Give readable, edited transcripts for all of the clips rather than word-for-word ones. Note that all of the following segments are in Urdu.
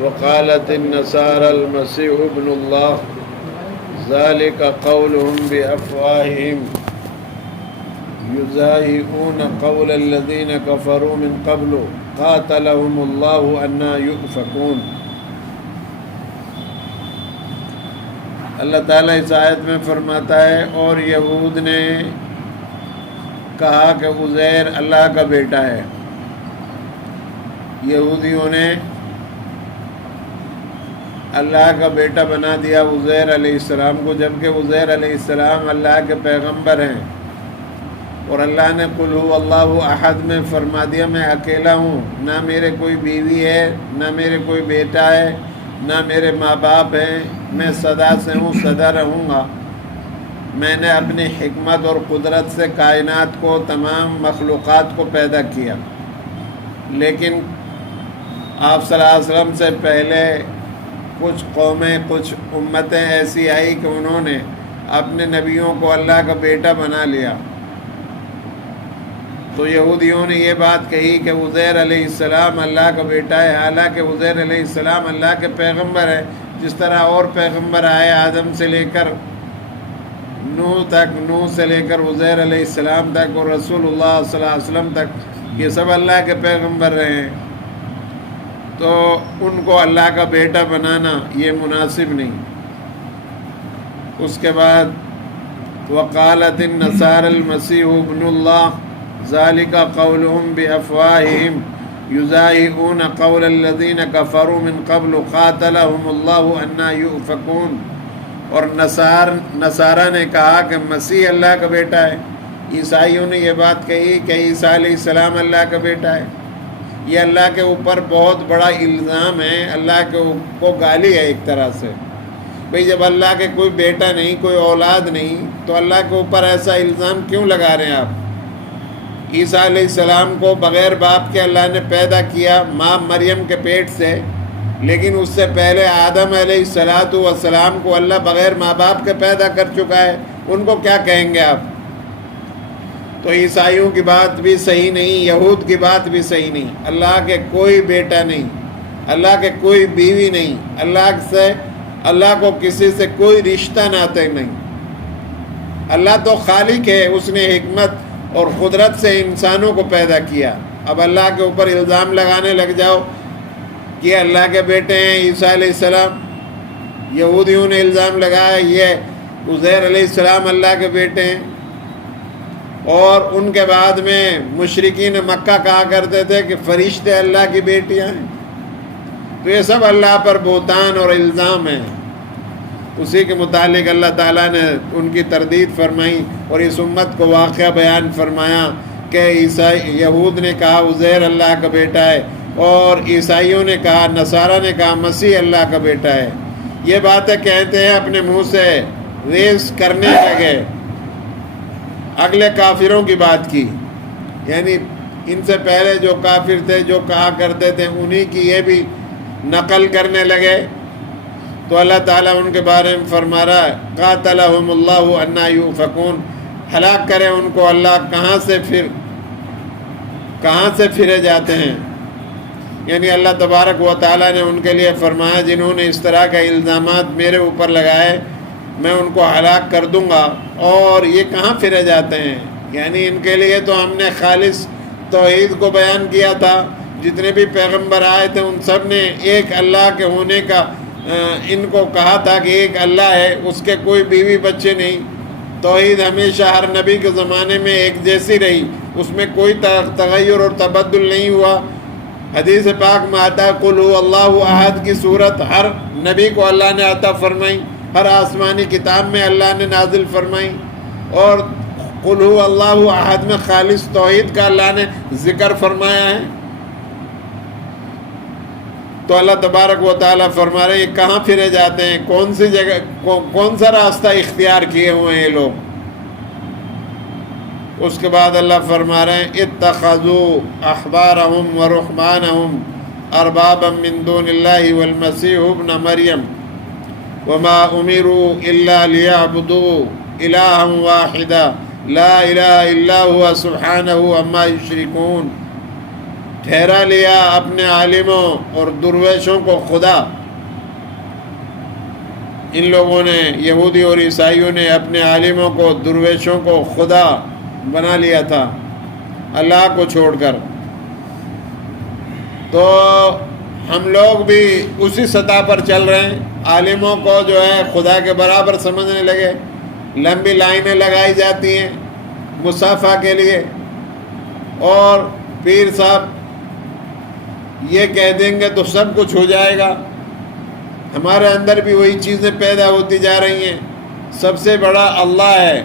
وقالت النصارى المسيح ابن الله ذلك قولهم بأفواههم يضاهئون قول الذين كفروا من قبل قاتلهم الله أنى يؤفكون۔ اللہ تعالیٰ اس آیت میں فرماتا ہے اور یہود نے کہا کہ عزیر اللہ کا بیٹا ہے۔ یہودیوں نے اللہ کا بیٹا بنا دیا عزیر علیہ السلام کو، جبکہ عزیر علیہ السلام اللہ کے پیغمبر ہیں، اور اللہ نے قل هو اللہ احد میں فرما دیا میں اکیلا ہوں، نہ میرے کوئی بیوی ہے، نہ میرے کوئی بیٹا ہے، نہ میرے ماں باپ ہیں، میں سدا سے ہوں، سدا رہوں گا۔ میں نے اپنی حکمت اور قدرت سے کائنات کو، تمام مخلوقات کو پیدا کیا، لیکن آپ صلی اللہ علیہ وسلم سے پہلے کچھ قومیں، کچھ امتیں ایسی آئی کہ انہوں نے اپنے نبیوں کو اللہ کا بیٹا بنا لیا۔ تو یہودیوں نے یہ بات کہی کہ عزیر علیہ السلام اللہ کا بیٹا ہے، حالانکہ عزیر علیہ السلام اللہ کے پیغمبر ہے، جس طرح اور پیغمبر آئے آدم سے لے کر نوح تک، نوح سے لے کر عزیر علیہ السلام تک، اور رسول اللہ صلی اللہ علیہ وسلم تک، یہ سب اللہ کے پیغمبر رہے ہیں، تو ان کو اللہ کا بیٹا بنانا یہ مناسب نہیں۔ اس کے بعد وقالت النصارى المسيح ابن الله ذلك قولهم بأفواههم يضاهئون قول الذين كفروا من قبل قاتلهم الله أنى يؤفكون۔ اور نصارہ نے کہا کہ مسیح اللہ کا بیٹا ہے، عیسائیوں نے یہ بات کہی کہ عیسیٰ علیہ السلام اللہ کا بیٹا ہے۔ یہ اللہ کے اوپر بہت بڑا الزام ہے، اللہ کو گالی ہے ایک طرح سے۔ بھئی جب اللہ کے کوئی بیٹا نہیں، کوئی اولاد نہیں، تو اللہ کے اوپر ایسا الزام کیوں لگا رہے ہیں آپ؟ عیسیٰ علیہ السلام کو بغیر باپ کے اللہ نے پیدا کیا ماں مریم کے پیٹ سے، لیکن اس سے پہلے آدم علیہ السلام کو اللہ بغیر ماں باپ کے پیدا کر چکا ہے، ان کو کیا کہیں گے آپ؟ تو عیسائیوں کی بات بھی صحیح نہیں، یہود کی بات بھی صحیح نہیں۔ اللہ کے کوئی بیٹا نہیں، اللہ کے کوئی بیوی نہیں، اللہ کو کسی سے کوئی رشتہ ناطے نہیں۔ اللہ تو خالق ہے، اس نے حکمت اور قدرت سے انسانوں کو پیدا کیا۔ اب اللہ کے اوپر الزام لگانے لگ جاؤ کہ اللہ کے بیٹے ہیں عیسیٰ علیہ السلام۔ یہودیوں نے الزام لگایا یہ عزیر علیہ السلام اللہ کے بیٹے ہیں، اور ان کے بعد میں مشرکین مکہ کہا کرتے تھے کہ فرشتے اللہ کی بیٹیاں ہیں۔ تو یہ سب اللہ پر بہتان اور الزام ہیں۔ اسی کے متعلق اللہ تعالیٰ نے ان کی تردید فرمائی اور اس امت کو واقعہ بیان فرمایا کہ یہود نے کہا عزیر اللہ کا بیٹا ہے، اور عیسائیوں نے کہا، نصارہ نے کہا مسیح اللہ کا بیٹا ہے۔ یہ باتیں کہتے ہیں اپنے منہ سے ریز کرنے لگے، اگلے کافروں کی بات کی، یعنی ان سے پہلے جو کافر تھے جو کہا کرتے تھے انہی کی یہ بھی نقل کرنے لگے۔ تو اللہ تعالیٰ ان کے بارے میں فرما رہا ہے قاتلہم اللہ انا یؤفکون، ہلاک کرے ان کو اللہ، کہاں سے پھرے جاتے ہیں۔ یعنی اللہ تبارک و تعالیٰ نے ان کے لیے فرمایا جنہوں نے اس طرح کے الزامات میرے اوپر لگائے میں ان کو ہلاک کر دوں گا، اور یہ کہاں پھرے جاتے ہیں؟ یعنی ان کے لیے تو ہم نے خالص توحید کو بیان کیا تھا، جتنے بھی پیغمبر آئے تھے ان سب نے ایک اللہ کے ہونے کا ان کو کہا تھا کہ ایک اللہ ہے، اس کے کوئی بیوی بچے نہیں۔ توحید ہمیشہ ہر نبی کے زمانے میں ایک جیسی رہی، اس میں کوئی تغیر اور تبدل نہیں ہوا۔ حدیث پاک میں آتا ہے قل هو اللہ احد کی صورت ہر نبی کو اللہ نے عطا فرمائی، ہر آسمانی کتاب میں اللہ نے نازل فرمائی، اور قل هو اللہ احد میں خالص توحید کا اللہ نے ذکر فرمایا ہے۔ تو اللہ تبارک و تعالیٰ فرما رہے ہیں یہ کہاں پھرے جاتے ہیں، کون سی جگہ، کون سا راستہ اختیار کیے ہوئے ہیں یہ لوگ۔ اس کے بعد اللہ فرما رہے ہیں اتخذوا احبارهم ورحمانهم اربابا من دون اللہ والمسیح ابن مریم وما امروا الا ليعبدوا الها واحدا لا الہ الا هو سبحانہ عما یشرکون۔ ٹھہرا لیا اپنے عالموں اور درویشوں کو خدا. ان لوگوں نے، یہودی اور عیسائیوں نے، اپنے عالموں کو، درویشوں کو خدا بنا لیا تھا اللہ کو چھوڑ کر. تو ہم لوگ بھی اسی سطح پر چل رہے ہیں. عالموں کو جو ہے خدا کے برابر سمجھنے لگے. لمبی لائنیں لگائی جاتی ہیں مصافحہ کے لیے، اور پیر صاحب یہ کہہ دیں گے تو سب کچھ ہو جائے گا. ہمارے اندر بھی وہی چیزیں پیدا ہوتی جا رہی ہیں. سب سے بڑا اللہ ہے.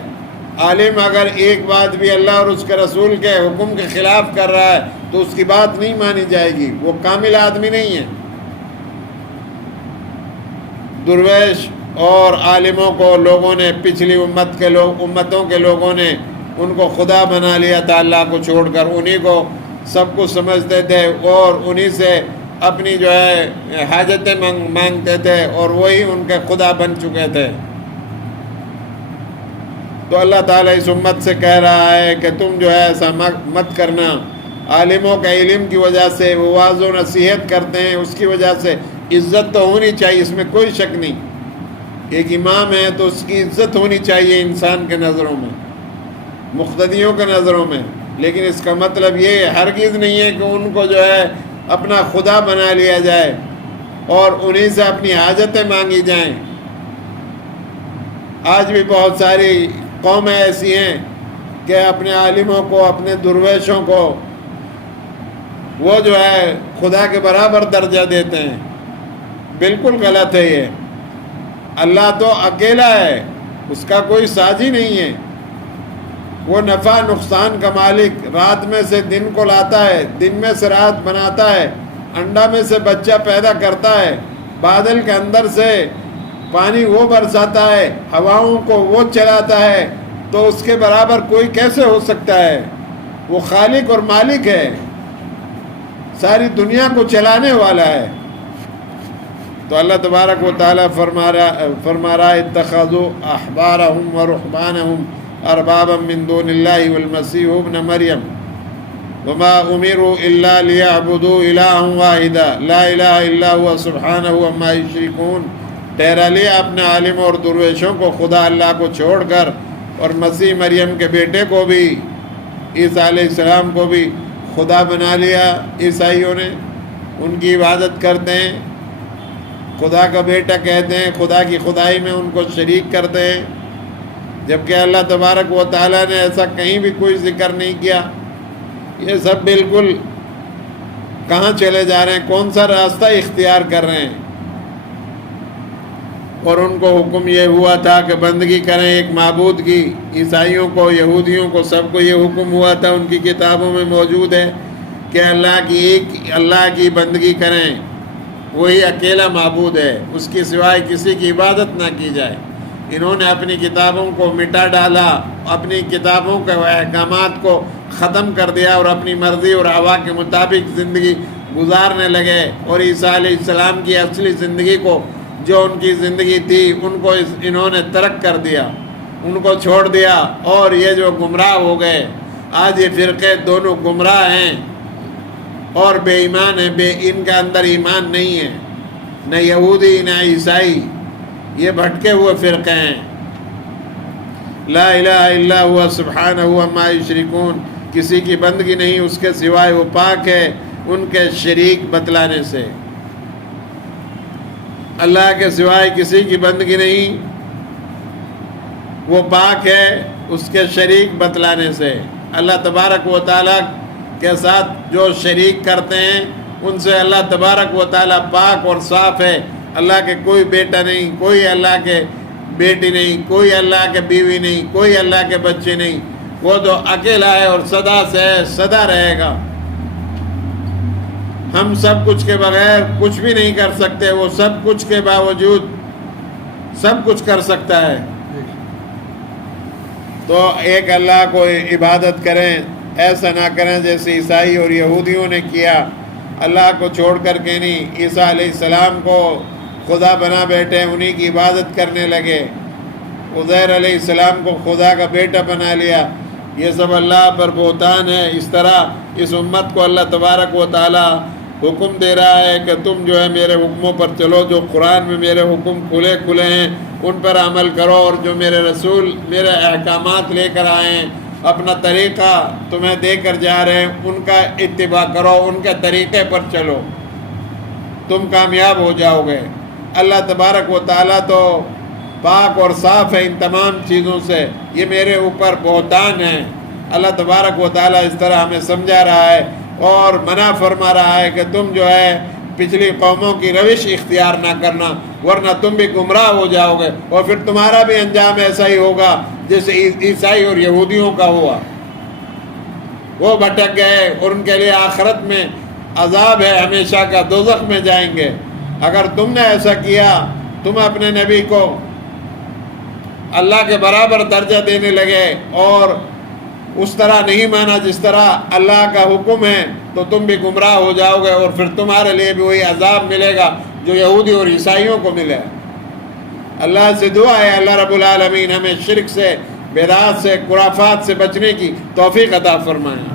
عالم اگر ایک بات بھی اللہ اور اس کے رسول کے حکم کے خلاف کر رہا ہے تو اس کی بات نہیں مانی جائے گی. وہ کامل آدمی نہیں ہے. درویش اور عالموں کو لوگوں نے، پچھلی امتوں کے لوگوں نے ان کو خدا بنا لیا تھا اللہ کو چھوڑ کر. انہی کو سب کچھ سمجھتے تھے اور انہی سے اپنی جو ہے حاجتیں مانگتے تھے، اور وہی ان کے خدا بن چکے تھے. تو اللہ تعالیٰ اس امت سے کہہ رہا ہے کہ تم جو ہے ایسا مت کرنا. عالموں کا علم کی وجہ سے وہ واعظ و نصیحت کرتے ہیں، اس کی وجہ سے عزت تو ہونی چاہیے، اس میں کوئی شک نہیں. ایک امام ہے تو اس کی عزت ہونی چاہیے انسان کے نظروں میں، مقتدیوں کے نظروں میں. لیکن اس کا مطلب یہ ہرگز نہیں ہے کہ ان کو جو ہے اپنا خدا بنا لیا جائے اور انہی سے اپنی حاجتیں مانگی جائیں. آج بھی بہت ساری قومیں ایسی ہیں کہ اپنے عالموں کو، اپنے درویشوں کو وہ جو ہے خدا کے برابر درجہ دیتے ہیں. بالکل غلط ہے یہ. اللہ تو اکیلا ہے، اس کا کوئی ساجی نہیں ہے. وہ نفع نقصان کا مالک، رات میں سے دن کو لاتا ہے، دن میں سے رات بناتا ہے، انڈا میں سے بچہ پیدا کرتا ہے، بادل کے اندر سے پانی وہ برساتا ہے، ہواؤں کو وہ چلاتا ہے. تو اس کے برابر کوئی کیسے ہو سکتا ہے؟ وہ خالق اور مالک ہے، ساری دنیا کو چلانے والا ہے. تو اللہ تبارک و تعالیٰ فرما رہا اتخذوا احبارهم ورهبانهم اربابا من دون اللہ والمسیح ابن مریم وما امروا الا ليعبدوا الها واحدا لا الہ الا هو سبحانہ عما یشرکون. ٹھہرا لیا اپنے عالم اور درویشوں کو خدا اللہ کو چھوڑ کر، اور مسیح مریم کے بیٹے کو بھی، عیسیٰ علیہ السلام کو بھی خدا بنا لیا. عیسائیوں نے ان کی عبادت کرتے ہیں، خدا کا بیٹا کہتے ہیں، خدا کی خدائی میں ان کو شریک کرتے ہیں، جبکہ اللہ تبارک و تعالیٰ نے ایسا کہیں بھی کوئی ذکر نہیں کیا. یہ سب بالکل کہاں چلے جا رہے ہیں، کون سا راستہ اختیار کر رہے ہیں. اور ان کو حکم یہ ہوا تھا کہ بندگی کریں ایک معبود کی. عیسائیوں کو، یہودیوں کو، سب کو یہ حکم ہوا تھا، ان کی کتابوں میں موجود ہے کہ اللہ کی بندگی کریں. وہی اکیلا معبود ہے، اس کی سوائے کسی کی عبادت نہ کی جائے. انہوں نے اپنی کتابوں کو مٹا ڈالا، اپنی کتابوں کے احکامات کو ختم کر دیا اور اپنی مرضی اور ہوا کے مطابق زندگی گزارنے لگے. اور عیسیٰ علیہ السلام کی اصلی زندگی کو، جو ان کی زندگی تھی، ان کو انہوں نے ترک کر دیا، ان کو چھوڑ دیا، اور یہ جو گمراہ ہو گئے. آج یہ فرقے دونوں گمراہ ہیں اور بے ایمان ہیں. ان کے اندر ایمان نہیں ہے، نہ یہودی نہ عیسائی. یہ بھٹکے ہوئے فرقے ہیں. لا الہ الا ہوا سبحانہ عما یشرکون. کسی کی بندگی نہیں اس کے سوائے، وہ پاک ہے ان کے شریک بتلانے سے. اللہ کے سوائے کسی کی بندگی نہیں، وہ پاک ہے اس کے شریک بتلانے سے. اللہ تبارک و تعالیٰ کے ساتھ جو شریک کرتے ہیں ان سے اللہ تبارک و تعالیٰ پاک اور صاف ہے. اللہ کے کوئی بیٹا نہیں، کوئی اللہ کے بیٹی نہیں، کوئی اللہ کے بیوی نہیں، کوئی اللہ کے بچے نہیں. وہ تو اکیلا ہے اور صدا سے صدا رہے گا. ہم سب کچھ کے بغیر کچھ بھی نہیں کر سکتے، وہ سب کچھ کے باوجود سب کچھ کر سکتا ہے. تو ایک اللہ کو عبادت کریں، ایسا نہ کریں جیسے عیسائی اور یہودیوں نے کیا. اللہ کو چھوڑ کر کے نہیں، عیسیٰ علیہ السلام کو خدا بنا بیٹھے، انہی کی عبادت کرنے لگے. عزیر علیہ السلام کو خدا کا بیٹا بنا لیا. یہ سب اللہ پر بہتان ہے۔ اس طرح اس امت کو اللہ تبارک و تعالی حکم دے رہا ہے کہ تم جو ہے میرے حکموں پر چلو، جو قرآن میں میرے حکم کھلے کھلے ہیں ان پر عمل کرو، اور جو میرے رسول میرے احکامات لے کر آئے ہیں، اپنا طریقہ تمہیں دے کر جا رہے ہیں، ان کا اتباع کرو، ان کے طریقے پر چلو، تم کامیاب ہو جاؤ گے۔ اللہ تبارک و تعالیٰ تو پاک اور صاف ہے ان تمام چیزوں سے، یہ میرے اوپر بہتان ہے۔ اللہ تبارک و تعالیٰ اس طرح ہمیں سمجھا رہا ہے اور منع فرما رہا ہے کہ تم جو ہے پچھلی قوموں کی روش اختیار نہ کرنا، ورنہ تم بھی گمراہ ہو جاؤ گے، اور پھر تمہارا بھی انجام ایسا ہی ہوگا جیسے عیسائی اور یہودیوں کا ہوا۔ وہ بھٹک گئے اور ان کے لیے آخرت میں عذاب ہے ہمیشہ کا، دوزخ میں جائیں گے۔ اگر تم نے ایسا کیا، تم اپنے نبی کو اللہ کے برابر درجہ دینے لگے اور اس طرح نہیں مانا جس طرح اللہ کا حکم ہے، تو تم بھی گمراہ ہو جاؤ گے، اور پھر تمہارے لیے بھی وہی عذاب ملے گا جو یہودی اور عیسائیوں کو ملے۔ اللہ سے دعا ہے اللہ رب العالمین ہمیں شرک سے، بدعات سے، خرافات سے بچنے کی توفیق عطا فرمائے۔